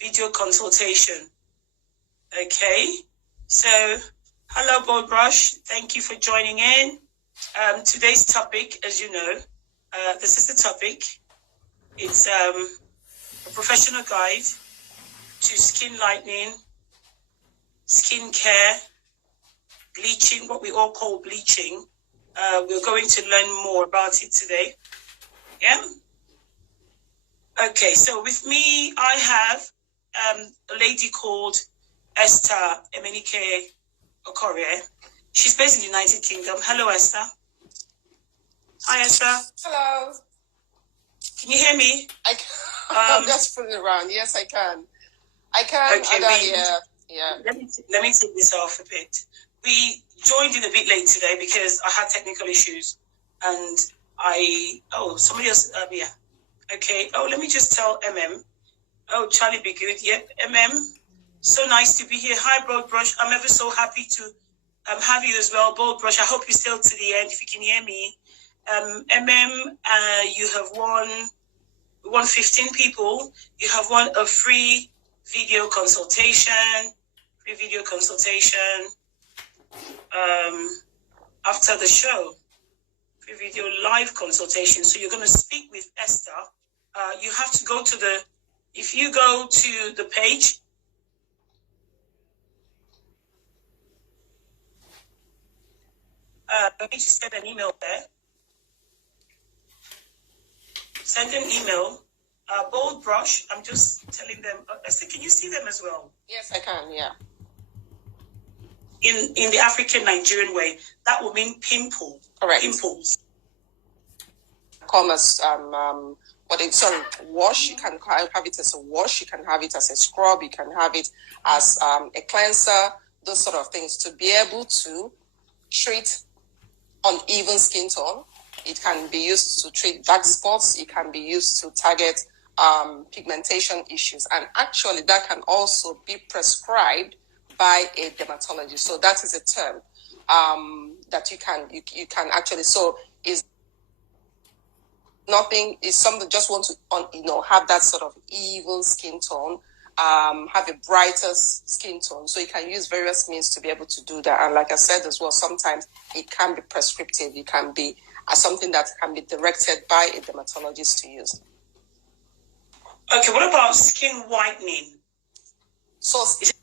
video consultation. Okay, so hello, Bold Brush. Thank you for joining in. Today's topic, as you know, this is the topic. It's a professional guide to skin lightening, skin care, bleaching, what we all call bleaching. We're going to learn more about it today. Yeah. Okay, so with me, I have a lady called Esther Emenike Okorie. She's based in the United Kingdom. Hello, Esther. Hi, Esther. Hello. Can you hear me? I'm just fooling around. Yes, I can. Okay, yeah. Let me take this off a bit. We joined in a bit late today because I had technical issues, and somebody else. Yeah. Okay. Oh, let me just tell Oh, Charlie, be good. Yep, So nice to be here. Hi, Bold Brush. I'm ever so happy to have you as well, Bold Brush. I hope you're still to the end if you can hear me. You have won 15 people. You have won a free video consultation. After the show. Free video live consultation. So you're going to speak with Esther. You have to go to if you go to the page, let me just send an email there. Send an email. Bold Brush, I'm just telling them. Esther, can you see them as well? Yes, I can, yeah. In the African Nigerian way, that would mean pimple. Correct. Pimples. Come as wash. You can have it as a wash. You can have it as a scrub. You can have it as a cleanser. Those sort of things to be able to treat uneven skin tone. It can be used to treat dark spots. It can be used to target pigmentation issues, and actually that can also be prescribed by a dermatologist. So that is a term that you can actually. So is nothing is something just want to have that sort of even skin tone, have a brighter skin tone. So you can use various means to be able to do that. And like I said as well, sometimes it can be prescriptive. It can be something that can be directed by a dermatologist to use. Okay, what about skin whitening? So is it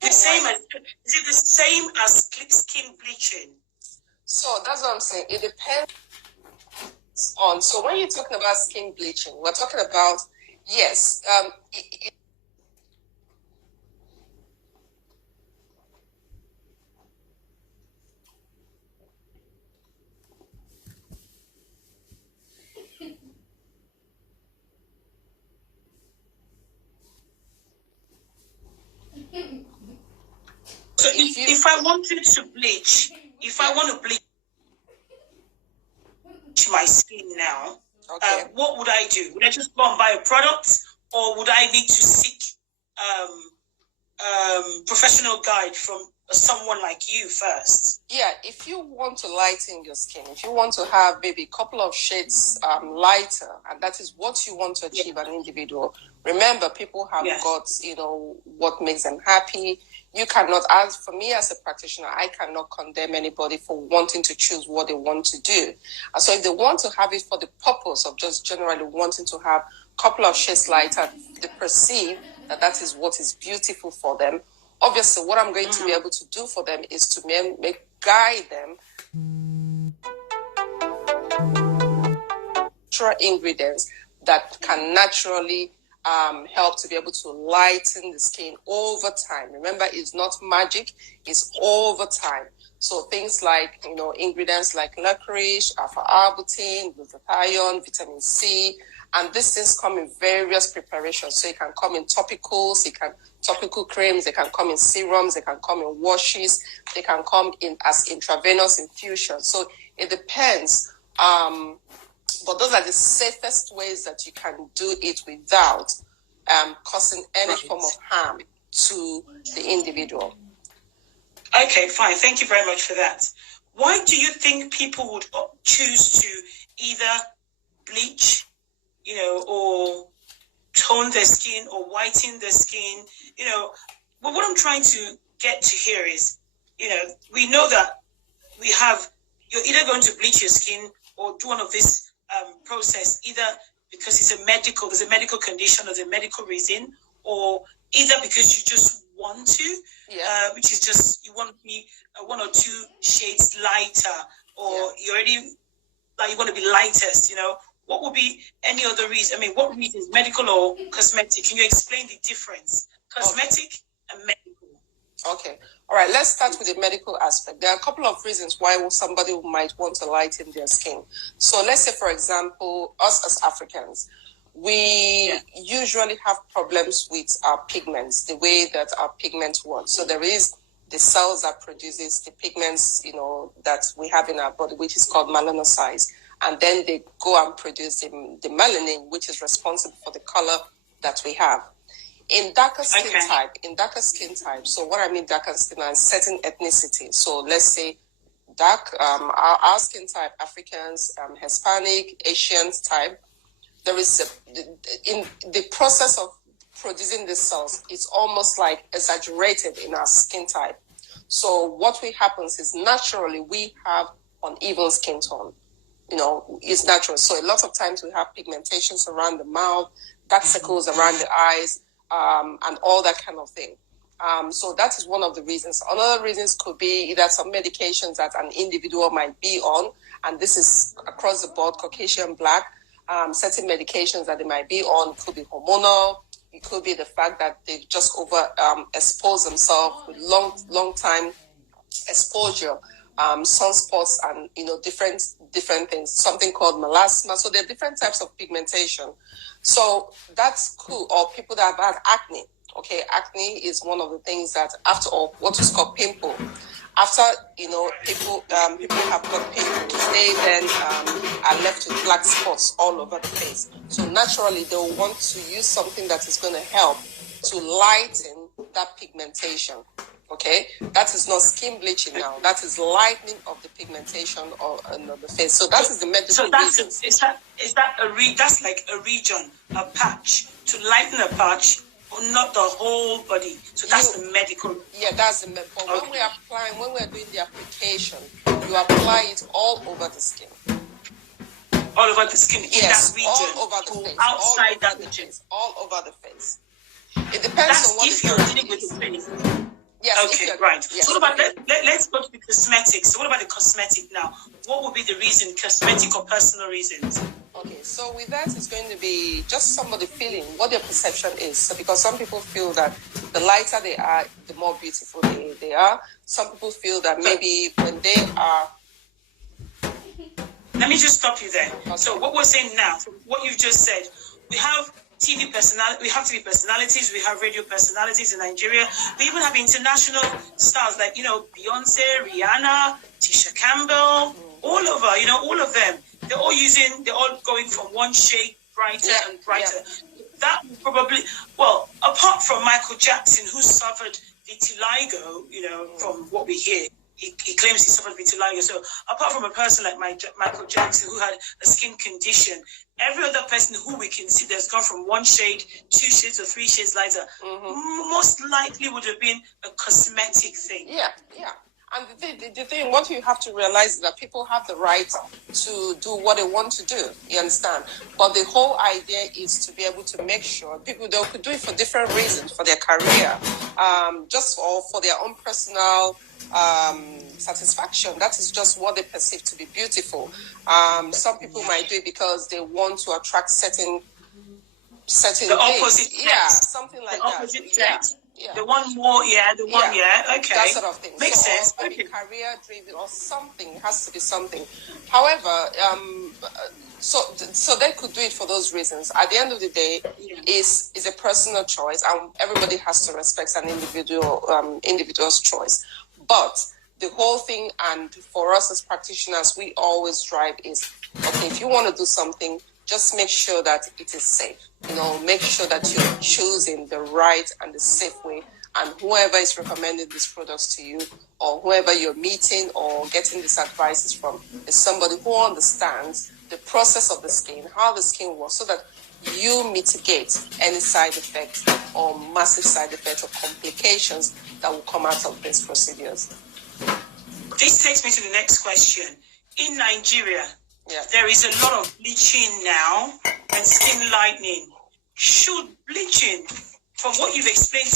the same as skin bleaching? So that's what I'm saying. It depends on. So when you're talking about skin bleaching, we're talking about, yes, so if I wanted to bleach, I want to bleach my skin now, okay. What would I do? Would I just go and buy a product, or would I need to seek professional guide from someone like you first? Yeah, if you want to lighten your skin, if you want to have maybe a couple of shades lighter, and that is what you want to achieve an individual. Remember, people have got, what makes them happy. You cannot, as for me as a practitioner, I cannot condemn anybody for wanting to choose what they want to do. And so if they want to have it for the purpose of just generally wanting to have a couple of shades lighter, they perceive that is what is beautiful for them. Obviously, what I'm going to be able to do for them is to guide them natural ingredients that can naturally help to be able to lighten the skin over time. Remember, it's not magic, it's over time. So things like, ingredients like licorice, alpha-arbutin, glutathione, vitamin C, and these things come in various preparations. So it can come in topicals, topical creams, they can come in serums, they can come in washes, they can come in as intravenous infusions. So it depends. But those are the safest ways that you can do it without causing any form of harm to the individual. Okay, fine. Thank you very much for that. Why do you think people would choose to either bleach, or tone their skin or whiten their skin, you know. But what I'm trying to get to here is, you know, we know that you're either going to bleach your skin or do one of this process, either because there's a medical condition or there's a medical reason, or either because you just want to, which is just you want to be 1 or 2 shades lighter, or you already like you want to be lightest, you know. What would be any other reason? I mean, what reasons, medical or cosmetic? Can you explain the difference? Cosmetic and medical. Okay. All right. Let's start with the medical aspect. There are a couple of reasons why somebody might want to lighten their skin. So let's say, for example, us as Africans, we usually have problems with our pigments, the way that our pigments work. So there is the cells that produces the pigments, you know, that we have in our body, which is called melanocytes. And then they go and produce the melanin, which is responsible for the color that we have. In darker skin type, so what I mean darker skin is certain ethnicity. So let's say dark, our skin type, Africans, Hispanic, Asian type, there is in the process of producing the cells, it's almost like exaggerated in our skin type. So what happens is naturally we have uneven skin tone. You know, it's natural. So a lot of times we have pigmentations around the mouth, dark circles around the eyes, and all that kind of thing. So that is one of the reasons. Another reasons could be either some medications that an individual might be on, and this is across the board, Caucasian, Black, certain medications that they might be on could be hormonal. It could be the fact that they've just exposed themselves with long time exposure, sunspots, and you know different things. Something called melasma. So there are different types of pigmentation. So that's cool. Or people that have had acne. Okay, acne is one of the things that after all, what is called pimple. After, you know, people have got pimples, they then are left with black spots all over the face. So naturally, they'll want to use something that is going to help to lighten that pigmentation. Okay, that is not skin bleaching now. That is lightening of the pigmentation of the face. So that is the medical. So that's that's like a region, a patch, to lighten a patch, or not the whole body. So that's the medical. Yeah, that's the medical. But when we are doing the application, you apply it all over the skin. All over the skin, in that region, all over the face, outside that region, all over the face. It depends on what if you're dealing with the face. Yes. Okay, right. Yes. So what about let's go to the cosmetics. So what about the cosmetic now? What would be the reason, cosmetic or personal reasons? Okay, so with that, it's going to be just somebody feeling what their perception is. So because some people feel that the lighter they are, the more beautiful they are. Some people feel that maybe when they are... Let me just stop you there. Okay. So what we're saying now, what you've just said, we have TV personalities, we have radio personalities in Nigeria. We even have international stars like, you know, Beyonce, Rihanna, Tisha Campbell, all over, you know, all of them. They're all going from one shade brighter and brighter. Yeah. That probably, well, apart from Michael Jackson, who suffered vitiligo, you know, from what we hear, he claims he suffered vitiligo. So apart from a person like Michael Jackson, who had a skin condition, every other person who we can see that's gone from one shade, 2 shades, or 3 shades lighter, most likely would have been a cosmetic thing. Yeah. And the thing, what you have to realize is that people have the right to do what they want to do. You understand? But the whole idea is to be able to make sure they could do it for different reasons, for their career, just for their own personal satisfaction. That is just what they perceive to be beautiful. Some people might do it because they want to attract certain the opposite things. Yeah, something like that. Opposite sex. Yeah. The one more, okay. That sort of thing. Makes sense. Maybe career driven or something. It has to be something. However, so they could do it for those reasons. At the end of the day, is a personal choice, and everybody has to respect an individual's choice. But the whole thing, and for us as practitioners, we always drive is, okay, if you want to do something, just make sure that it is safe. You know, make sure that you're choosing the right and the safe way. And whoever is recommending these products to you, or whoever you're meeting or getting these advices from, is somebody who understands the process of the skin, how the skin works, so that you mitigate any side effects or massive side effects or complications that will come out of these procedures. This takes me to the next question. In Nigeria, there is a lot of bleaching now and skin lightening. Should bleaching, from what you've explained